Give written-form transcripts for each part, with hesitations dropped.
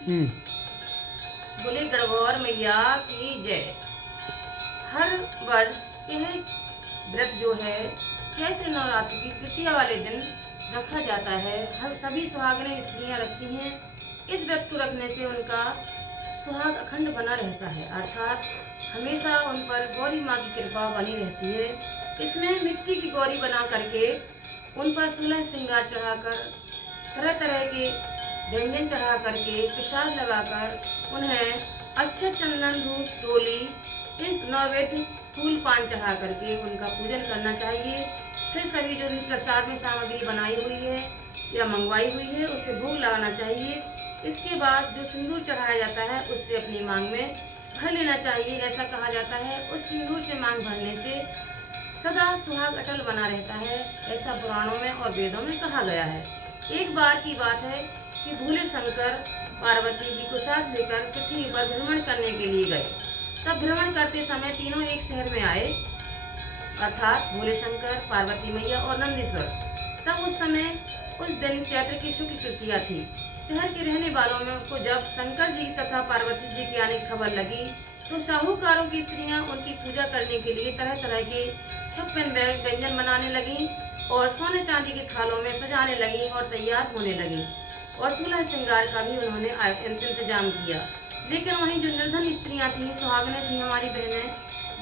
हम्म। बोले गणगौर मैया की जय। हर वर्ष यह व्रत जो है चैत्र नवरात्र की तृतीया वाले दिन रखा जाता है। हम सभी सुहागनें स्त्रियां रखती हैं। इस व्रत को रखने से उनका सुहाग अखंड बना रहता है, अर्थात हमेशा उन पर गौरी माँ की कृपा बनी रहती है। इसमें मिट्टी की गौरी बना करके उन पर 16 श्रृंगार चढ़ाकर, तरह तरह के व्यंजन चढ़ा करके, प्रसाद लगाकर उन्हें अक्षत चंदन धूप डोली इस नैवेद्य फूल पान चढ़ा करके उनका पूजन करना चाहिए। फिर सभी जो भी प्रसाद में सामग्री बनाई हुई है या मंगवाई हुई है उसे भोग लगाना चाहिए। इसके बाद जो सिंदूर चढ़ाया जाता है उससे अपनी मांग में भर लेना चाहिए। ऐसा कहा जाता है उस सिंदूर से मांग भरने से सदा सुहाग अटल बना रहता है। ऐसा पुराणों में और वेदों में कहा गया है। एक बार की बात है कि भोले शंकर पार्वती जी को साथ लेकर पृथ्वी पर भ्रमण करने के लिए गए। तब भ्रमण करते समय तीनों एक शहर में आए, अर्थात भोले शंकर, पार्वती मैया और नंदीश्वर। तब उस समय उस दिन चैत्र की शुक्ल तृतीया थी। शहर के रहने वालों में को जब शंकर जी तथा पार्वती जी की आने की खबर लगी तो साहूकारों की स्त्रियां उनकी पूजा करने के लिए तरह तरह के 56 व्यंजन बनाने लगी और सोने चांदी के थालों में सजाने लगी और तैयार होने लगी और 16 श्रृंगार का भी उन्होंने इंतजाम किया। लेकिन वहीं जो निर्धन स्त्रियां थीं, सुहागनें थीं, हमारी बहनें,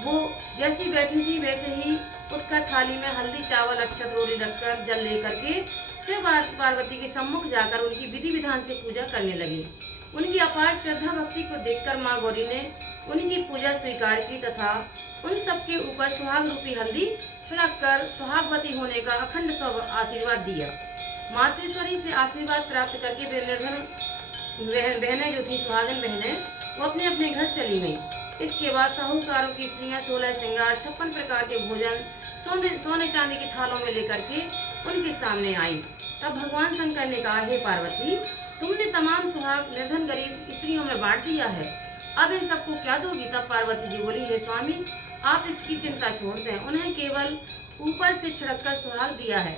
वो जैसी बैठी थी वैसे ही उठकर थाली में हल्दी चावल अक्षत रोली रखकर जल लेकर के शिव पार्वती के सम्मुख जाकर उनकी विधि विधान से पूजा करने लगी। उनकी अपार श्रद्धा भक्ति को देखकर माँ गौरी ने उनकी पूजा स्वीकार की तथा उन सबके ऊपर सुहाग रूपी हल्दी छिड़क कर सुहागवती होने का अखंड आशीर्वाद दिया। मातृश्वरी से आशीर्वाद प्राप्त करके वे निर्धन बहनें जो थी, सुहागन बहनें, वो अपने अपने घर चली गईं। इसके बाद साहूकारों की स्त्रियां 16 श्रृंगार 56 प्रकार के भोजन सोने चांदी की थालों में लेकर के उनके सामने आई। तब भगवान शंकर ने कहा, हे पार्वती, तुमने तमाम सुहाग निर्धन गरीब स्त्रियों में बांट दिया है, अब इन सबको क्या दोगी? तब पार्वती जी बोली, हे स्वामी, आप इसकी चिंता छोड़ दें, उन्हें केवल ऊपर से छिड़क कर सुहाग दिया है,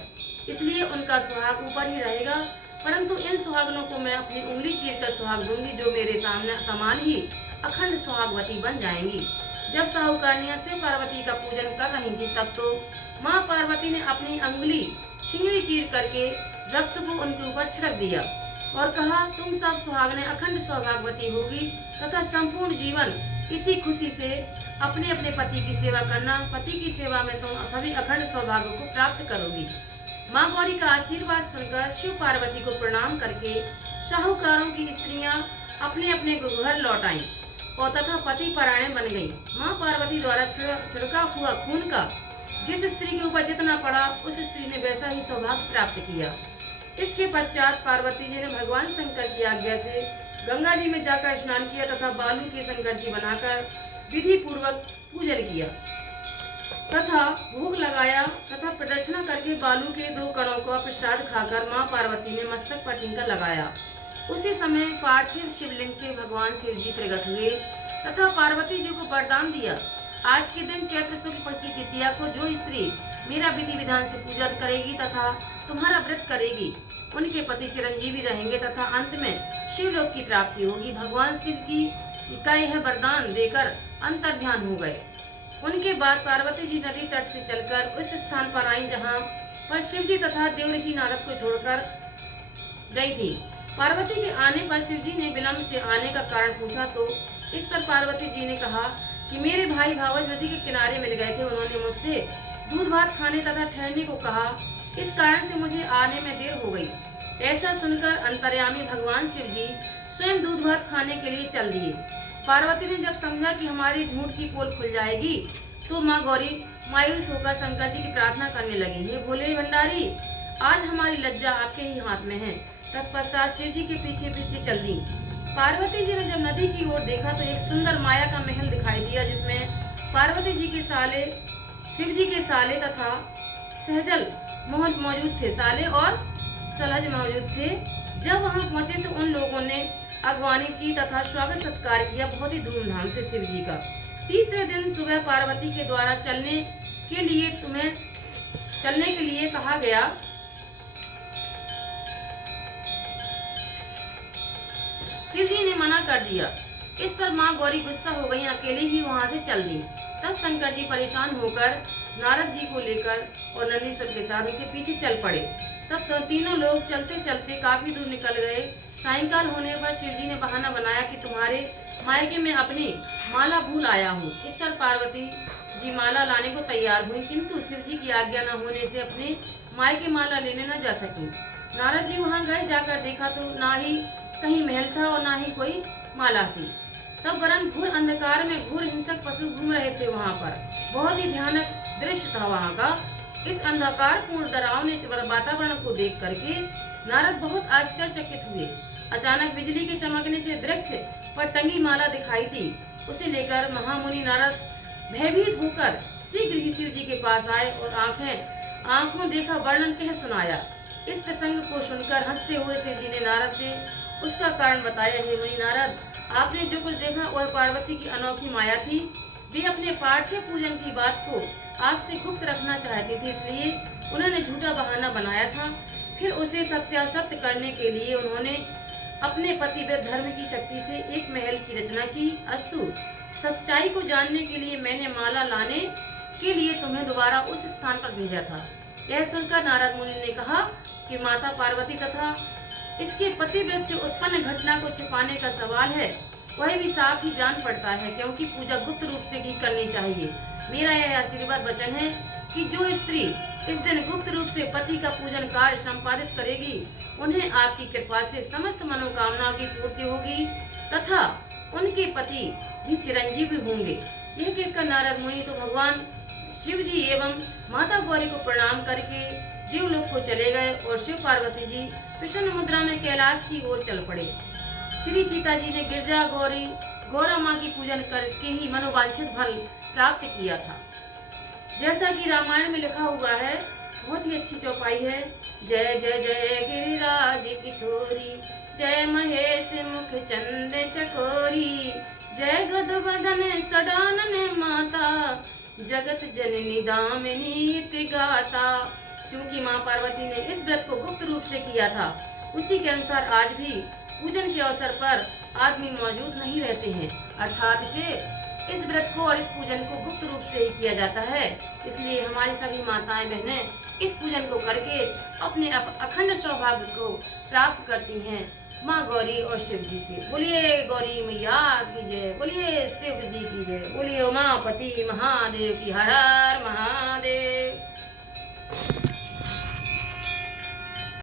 इसलिए उनका सुहाग ऊपर ही रहेगा, परंतु इन सुहागनों को मैं अपनी उंगली चीर कर सुहाग दूंगी, जो मेरे सामने समान ही अखंड सुहागवती बन जाएंगी। जब साहूकारनियां शिव पार्वती का पूजन कर रही थी तब तो माँ पार्वती ने अपनी अंगुली शिंगड़ी चीर करके रक्त को उनके ऊपर छिड़क दिया और कहा, तुम सब सुहागनें अखंड सौभाग्यवती होगी तथा संपूर्ण जीवन इसी खुशी से अपने अपने पति की सेवा करना। पति की सेवा में तुम सभी अखंड सौभाग्य को प्राप्त करोगी। माँ गौरी का आशीर्वाद सुनकर शिव पार्वती को प्रणाम करके साहूकारों की स्त्रियां अपने अपने घर लौट आईं और तथा पति परायण बन गईं। माँ पार्वती द्वारा छिड़का हुआ खून का जिस स्त्री के ऊपर जितना पड़ा उस स्त्री ने वैसा ही सौभाग्य प्राप्त किया। इसके पश्चात पार्वती जी ने भगवान शंकर की आज्ञा से गंगा जी में जाकर स्नान किया तथा बालू के शंकर जी बनाकर विधि पूर्वक पूजन किया तथा भोग लगाया तथा प्रदक्षिणा करके बालू के 2 कणों का प्रसाद खाकर माँ पार्वती ने मस्तक पर टीका लगाया। उसी समय पार्थिव शिवलिंग से भगवान शिव जी प्रकट हुए तथा पार्वती जी को वरदान दिया, आज के दिन चैत्र शुक्ल पक्ष की तृतीया को जो स्त्री मेरा विधि विधान से पूजन करेगी तथा तुम्हारा व्रत करेगी, उनके पति चिरंजीवी रहेंगे तथा अंत में शिवलोक की प्राप्ति होगी। भगवान शिव की का यह वरदान देकर अंतर्ध्यान हो गए। उनके बाद पार्वती जी नदी तट से चलकर उस स्थान पर आई जहाँ पर शिव जी तथा देवऋषि नारद को छोड़कर गई थी। पार्वती के आने पर शिव जी ने विलम्ब से आने का कारण पूछा तो इस पर पार्वती जी ने कहा कि मेरे भाई भावज नदी के किनारे मिल गए थे, उन्होंने मुझसे दूध भात खाने तथा ठहरने को कहा, इस कारण से मुझे आने में देर हो गई। ऐसा सुनकर अंतर्यामी भगवान शिव जी स्वयं दूध भात खाने के लिए चल दिए। पार्वती ने जब समझा कि हमारी झूठ की पोल खुल जाएगी तो माँ गौरी मायूस होकर शंकर जी की प्रार्थना करने लगी, हे भोले भंडारी, आज हमारी लज्जा आपके ही हाथ में है। तत्पश्चात शिव जी के पीछे पीछे चल दी। पार्वती जी ने जब नदी की ओर देखा तो एक सुंदर माया का महल दिखाई दिया, जिसमें पार्वती जी के साले, शिव जी के साले तथा सहजल मौजूद थे, साले और सलज मौजूद थे। जब वहां पहुंचे तो उन लोगों ने अगवानी की तथा स्वागत सत्कार किया बहुत ही धूमधाम से शिव जी का। तीसरे दिन सुबह पार्वती के द्वारा चलने के लिए कहा गया। शिव जी ने मना कर दिया। इस पर माँ गौरी गुस्सा हो गई, अकेले ही वहाँ से चल दी। तब शंकर जी परेशान होकर नारद जी को लेकर और नंदीश्वर के साथ उनके पीछे चल पड़े। तब तो तीनों लोग चलते चलते काफी दूर निकल गए। सायंकाल होने पर शिव जी ने बहाना बनाया कि तुम्हारे मायके में अपनी माला भूल आया हूँ। इस पर पार्वती जी माला लाने को तैयार हुई, किंतु शिव जी की आज्ञा न होने से अपने मायके माला लेने न जा सकी। नारद जी वहाँ गए, जाकर देखा तो ना ही कहीं महल था और ना ही कोई माला थी। तब वरन घोर अंधकार में घोर हिंसक पशु घूम रहे थे वहाँ पर। बहुत ही भयानक दृश्य था वहाँ का। इस अंधकार पूर्ण डरावने वातावरण को देख करके नारद बहुत आश्चर्यचकित हुए। अचानक बिजली के चमकने से वृक्ष पर टंगी माला दिखाई दी। उसे लेकर महामुनि नारद भयभीत होकर शीघ्र ही शिव जी के पास आए और आंखों देखा वर्णन कह सुनाया। इस प्रसंग को सुनकर हंसते हुए शिव जी ने नारद से उसका कारण बताया। हे मुनि नारद, आपने जो कुछ देखा वह पार्वती की अनोखी माया थी। वे अपने पार्थिव पूजन की बात को आपसे गुप्त रखना चाहती थी, इसलिए उन्होंने झूठा बहाना बनाया था। फिर उसे सत्यासत्य करने के लिए उन्होंने अपने पतिव्रत धर्म की शक्ति से एक महल की रचना की। अस्तु, सच्चाई को जानने के लिए मैंने माला लाने के लिए तुम्हें दोबारा उस स्थान पर भेजा था। यह सुनकर नारद मुनि ने कहा कि माता पार्वती तथा इसके पतिव्रत से उत्पन्न घटना को छिपाने का सवाल है, वह भी साफ ही जान पड़ता है, क्योंकि पूजा गुप्त रूप से ही करनी चाहिए। मेरा यह आशीर्वाद वचन है कि जो स्त्री इस दिन गुप्त रूप से पति का पूजन कार्य संपादित करेगी, उन्हें आपकी कृपा से समस्त मनोकामनाओं की पूर्ति होगी तथा उनके पति भी चिरंजीवी होंगे। यह कहकर नारद मुनि तो भगवान शिव जी एवं माता गौरी को प्रणाम करके देवलोक को चले गए और शिव पार्वती जी प्रसन्न मुद्रा में कैलाश की ओर चल पड़े। श्री सीता जी ने गिरजा गौरा माँ की पूजन करके ही मनोवांछित फल प्राप्त किया था। जैसा कि रामायण में लिखा हुआ है, बहुत ही अच्छी चौपाई है। जय जय जय गिरिराज किशोरी, जय महेश मुख चंद चकोरी, जय गद बदन सडानन माता, जगत जननी दामिनी नित्य गाता। चूंकि माँ पार्वती ने इस व्रत को गुप्त रूप से किया था, उसी के अनुसार आज भी पूजन के अवसर पर आदमी मौजूद नहीं रहते हैं, अर्थात इस व्रत को और इस पूजन को गुप्त रूप से ही किया जाता है। इसलिए हमारी सभी माताएं बहनें इस पूजन को करके अपने अखंड सौभाग्य को प्राप्त करती हैं माँ गौरी और शिव जी से। बोलिए गौरी मैया की जय, बोलिए शिव जी की जय, बोलिए उमापति महादेव की हर हर महादेव।